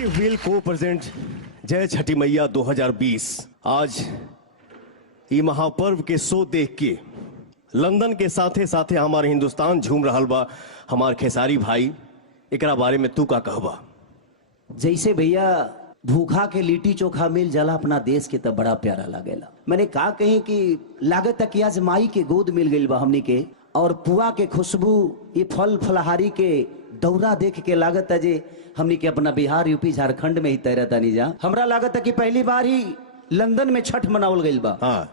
Active wheel को present जय छठी मैया 2020। आज ये महापर्व के शो देख के लंदन के साथे साथे हमारे हिंदुस्तान झूम रहा बा। हमार खेसारी भाई एकरा बारे में तू का कहबा? जैसे भैया भूखा के लिट्टी चोखा मिल जाला अपना देश के तब बड़ा प्यारा लागेला। मैंने कहा कहीं कि लागत तक आज माई के गोद मिल गई बा हमनी के, और पुआ के खुशबू ये फल फलहारी के दौरा देख के लागत है जे हमनी के अपना बिहार यूपी झारखंड में ही तैरता नहीं जा। हमरा लागत है कि पहली बार ही लंदन में छठ मनावल गई बा। हाँ।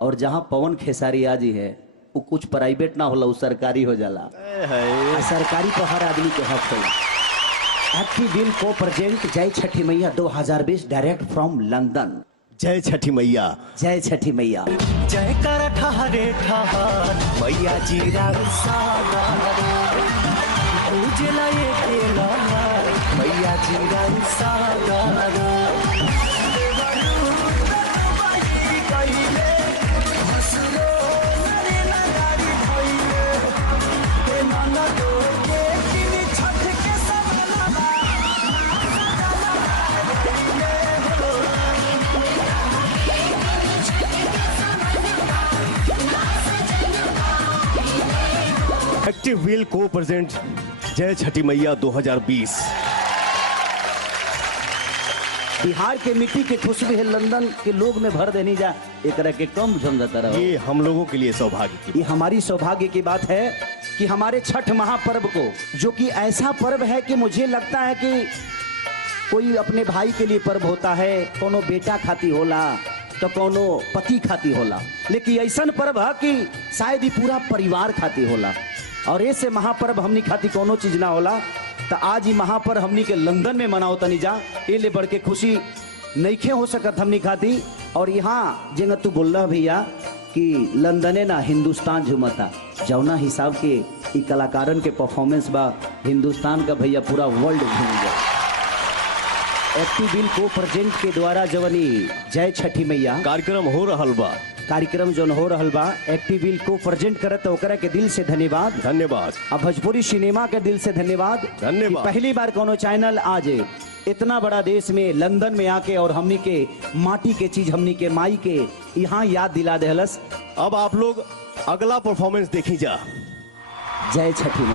और जहाँ पवन खेसारिया जी है वो कुछ प्राइवेट ना होला, वो सरकारी हो जाला। सरकारी तो हर आदमी के हक होला। एक्टिव व्हील को प्रेजेंट जय छठी मैया 2020 डायरेक्ट फ्रॉम लंदन। जय छठी मैया, जय छठी मैया। जय कर ठहरे ठहर मैया जी उजला ये केला मैया जी एक्टिव व्हील को प्रेजेंट जय छठी मैया 2020। बिहार के मिट्टी के खुशबू है लंदन के लोग में भर देनी जा, एक तरह के कम समझता रहो। ये हम लोगों के लिए सौभाग्य की, ये हमारी सौभाग्य की बात है कि हमारे छठ महापर्व को, जो कि ऐसा पर्व है कि मुझे लगता है कि कोई अपने भाई के लिए पर्व होता है, कोनो बेटा खाती होला तो कोनो पति खाती होला, लेकिन ऐसा पर्व है कि शायद ही पूरा परिवार खाती होला। और ऐसे महापर्व हमनी खाती कोनो चीज ना होला, तो आज ही महापर्व हमनी के लंदन में मनाओ तनी जा, ये ले बढ़ के खुशी नईखे हो सकत हमनी खाती। और यहाँ जेंगा तू बोल रहा भैया कि लंदने ना हिंदुस्तान झुमता, जौना हिसाब के ई कलाकारन के परफॉर्मेंस बा हिंदुस्तान का भैया पूरा वर्ल्ड घूम गया। एक्टिव व्हील को प्रेजेंट के द्वारा जवनी जय छठी मैया कार्यक्रम हो रहल बा, कार्यक्रम जो हो रहल बा एक्टिव व्हील को प्रेजेंट करत ओकरा के दिल से धन्यवाद। धन्यवाद। अब भोजपुरी सिनेमा के दिल से धन्यवाद। धन्यवाद। कि पहली बार कोनो चैनल आज इतना बड़ा देश में लंदन में आके और हमनी के माटी के चीज हमनी के माई के यहाँ याद दिला देहलस। अब आप लोग अगला परफॉर्मेंस देखी जा। जय छठी।